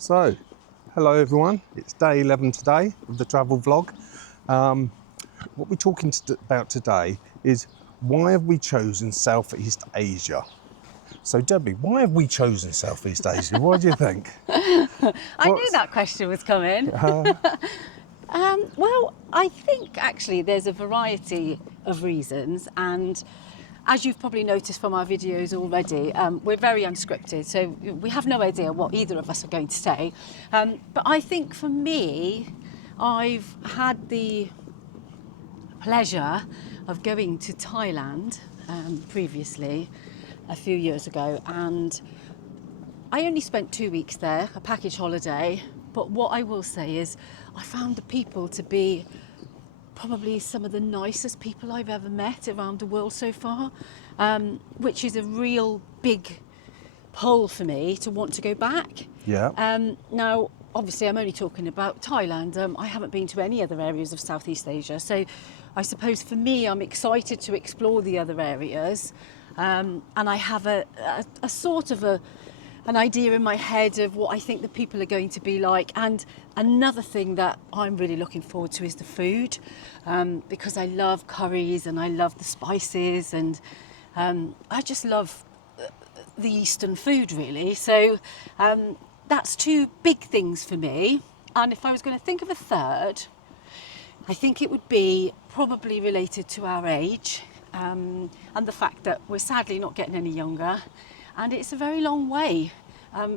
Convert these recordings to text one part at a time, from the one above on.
So, hello everyone, it's day 11 today of the travel vlog. What we're talking about today is why have we chosen Southeast Asia? So Debbie, why have we chosen Southeast Asia? What do you think? I knew that question was coming. Well, I think actually there's a variety of reasons, and as you've probably noticed from our videos already, we're very unscripted, so we have no idea what either of us are going to say. But I think for me, I've had the pleasure of going to Thailand previously, a few years ago, and I only spent 2 weeks there, a package holiday, but what I will say is I found the people to be probably some of the nicest people I've ever met around the world so far, which is a real big pull for me to want to go back. Yeah. Now, obviously, I'm only talking about Thailand. I haven't been to any other areas of Southeast Asia, so I suppose for me, I'm excited to explore the other areas, and I have a sort of an idea in my head of what I think the people are going to be like. And another thing that I'm really looking forward to is the food, because I love curries and I love the spices, and I just love the Eastern food, really. So that's two big things for me. And if I was going to think of a third, I think it would be probably related to our age, and the fact that we're sadly not getting any younger. And it's a very long way.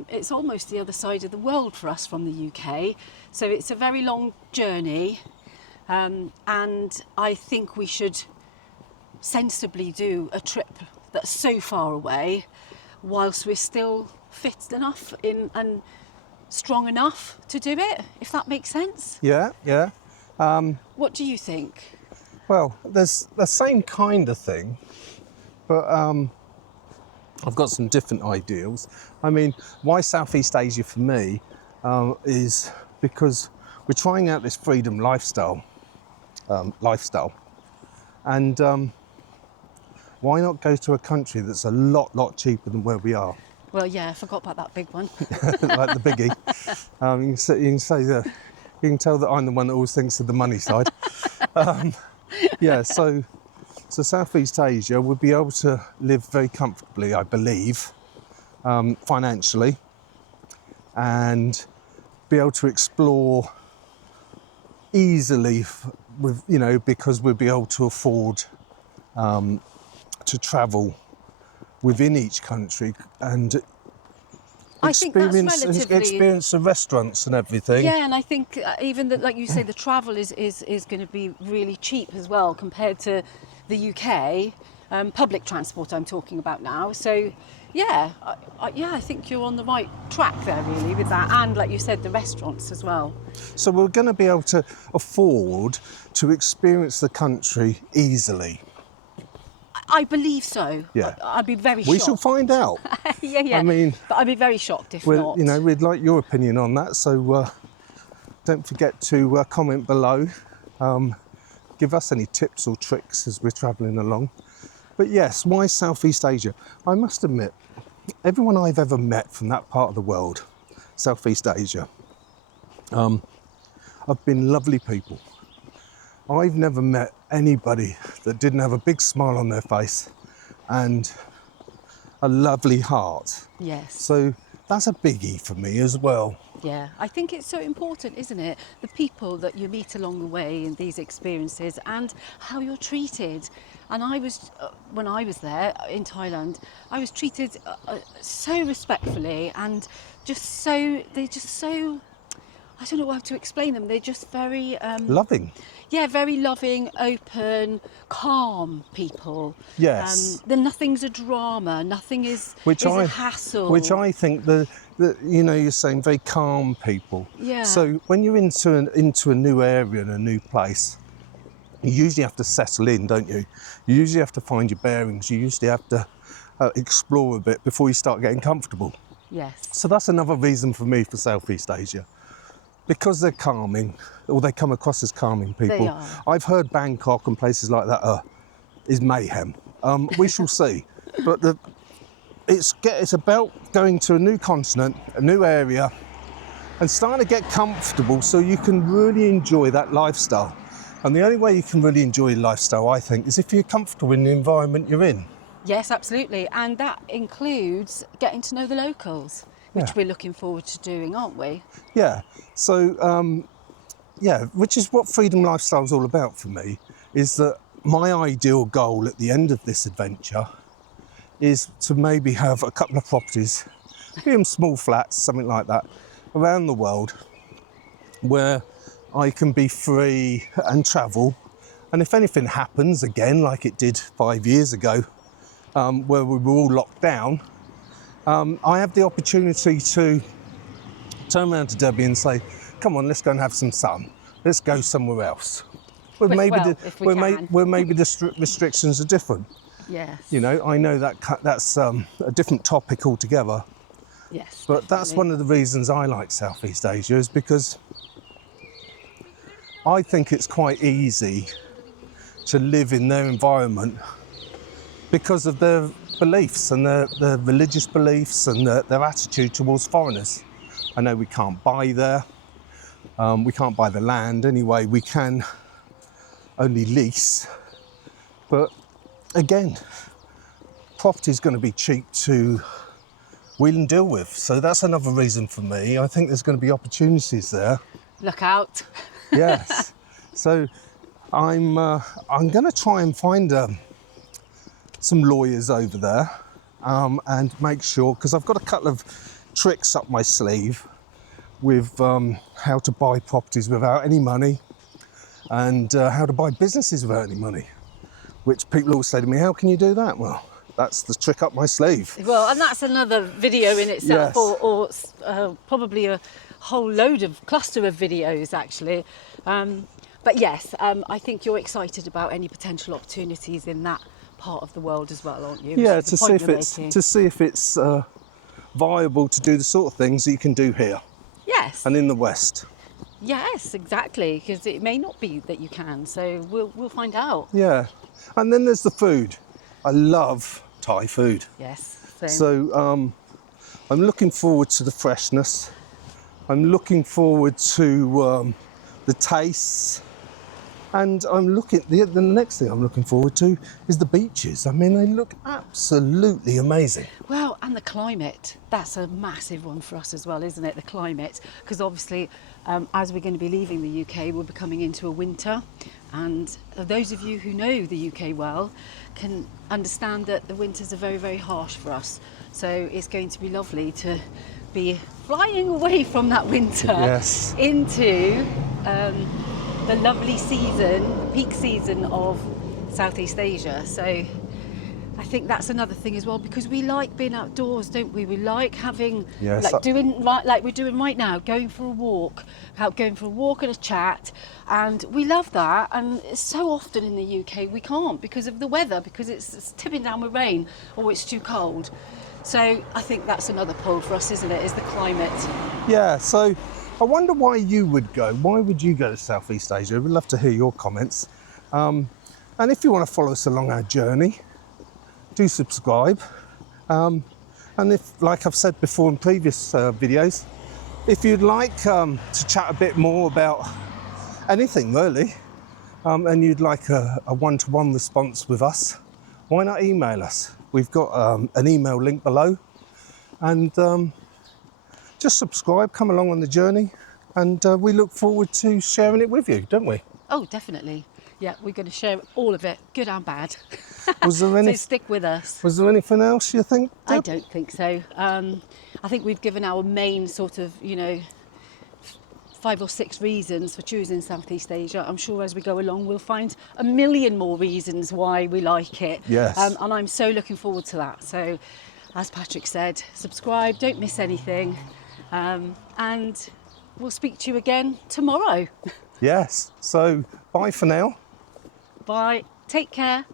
It's almost the other side of the world for us from the UK. So it's a very long journey. And I think we should sensibly do a trip that's so far away whilst we're still fit enough and strong enough to do it, if that makes sense. Yeah. What do you think? Well, there's the same kind of thing, but I've got some different ideals. I mean, why Southeast Asia for me is because we're trying out this freedom lifestyle, and why not go to a country that's a lot cheaper than where we are? Well, yeah, I forgot about that big one. Like the biggie. You can tell that I'm the one that always thinks of the money side. So Southeast Asia would be able to live very comfortably, I believe, financially, and be able to explore easily because we'd be able to afford to travel within each country and I think that's relatively... experience the restaurants and everything. Yeah, and I think even that, like you say, the travel is going to be really cheap as well compared to the UK, public transport I'm talking about now. So, yeah, I think you're on the right track there, really, with that. And, like you said, the restaurants as well. So we're going to be able to afford to experience the country easily. I believe so. Yeah. I'd be very shocked. We shall find out. Yeah. I mean, but I'd be very shocked if not. We'd like your opinion on that. So don't forget to comment below. Give us any tips or tricks as we're travelling along. But yes, why Southeast Asia? I must admit, everyone I've ever met from that part of the world, Southeast Asia, have been lovely people. I've never met anybody that didn't have a big smile on their face and a lovely heart. Yes. So that's a biggie for me as well. Yeah, I think it's so important, isn't it? The people that you meet along the way in these experiences and how you're treated. And I was, when I was there in Thailand, I was treated so respectfully and they're just so, I don't know how to explain them. They're just very... loving. Yeah, very loving, open, calm people. Yes. Nothing's a drama, nothing is a hassle. Which I think you're saying very calm people. Yeah. So when you're into a new area and a new place, you usually have to settle in, don't you? You usually have to find your bearings. You usually have to explore a bit before you start getting comfortable. Yes. So that's another reason for me for Southeast Asia. Because they're calming, or they come across as calming people. They are. I've heard Bangkok and places like that is mayhem. We shall see. But it's about going to a new continent, a new area, and starting to get comfortable so you can really enjoy that lifestyle. And the only way you can really enjoy lifestyle, I think, is if you're comfortable in the environment you're in. Yes, absolutely. And that includes getting to know the locals, which Yeah. we're looking forward to doing, aren't we? Yeah. So, which is what Freedom Lifestyle is all about for me, is that my ideal goal at the end of this adventure is to maybe have a couple of properties, be them small flats, something like that, around the world where I can be free and travel. And if anything happens again, like it did 5 years ago, where we were all locked down, I have the opportunity to turn around to Debbie and say, come on, let's go and have some sun. Let's go somewhere else. Where maybe, Well, if we can. where maybe the restrictions are different. Yes. You know, I know that's a different topic altogether. Yes. But that's definitely. one of the reasons I like Southeast Asia, is because I think it's quite easy to live in their environment because of their beliefs and their religious beliefs and their attitude towards foreigners. I know we can't buy there, we can't buy the land anyway, we can only lease. But again, property's going to be cheap to wheel and deal with. So that's another reason for me. I think there's going to be opportunities there. Look out. Yes. So I'm going to try and find some lawyers over there and make sure, because I've got a couple of tricks up my sleeve with how to buy properties without any money and how to buy businesses without any money, which people always say to me, how can you do that? Well, that's the trick up my sleeve. Well, and that's another video in itself, Yes. or probably a whole load of cluster of videos actually. But yes, I think you're excited about any potential opportunities in that part of the world as well, aren't you? Yeah, Which is the to see point if you're it's making. viable to do the sort of things that you can do here Yes. and in the West. Yes, exactly, because it may not be that you can, so we'll find out. Yeah, and then there's the food. I love Thai food. Yes. Same. So I'm looking forward to the freshness. I'm looking forward to the tastes. And the next thing I'm looking forward to is the beaches. I mean, they look absolutely amazing. Well, and the climate, that's a massive one for us as well, isn't it? The climate, because obviously as we're going to be leaving the UK, we'll be coming into a winter. And those of you who know the UK well can understand that the winters are very, very harsh for us. So it's going to be lovely to be flying away from that winter Yes. into the lovely season, peak season of Southeast Asia. So I think that's another thing as well, because we like being outdoors, don't we? We like having, Yes. like we're doing right now, going for a walk and a chat, and we love that. And so often in the UK we can't because of the weather, because it's tipping down with rain or it's too cold. So I think that's another pull for us, isn't it? Is the climate. Yeah, so I wonder why you would go. Why would you go to Southeast Asia? We'd love to hear your comments. And if you want to follow us along our journey, do subscribe. And if, like I've said before in previous videos, if you'd like to chat a bit more about anything really, and you'd like a one-to-one response with us, why not email us? We've got an email link below, and just subscribe, come along on the journey, and we look forward to sharing it with you, don't we? Oh, definitely. Yeah, we're going to share all of it, good and bad. Was there So stick with us. Was there anything else you think? I don't think so. I think we've given our main sort of, 5 or 6 reasons for choosing Southeast Asia. I'm sure as we go along we'll find a million more reasons why we like it. Yes. And I'm so looking forward to that. So, as Patrick said, subscribe, don't miss anything. And we'll speak to you again tomorrow. Yes. So bye for now. Bye. Take care.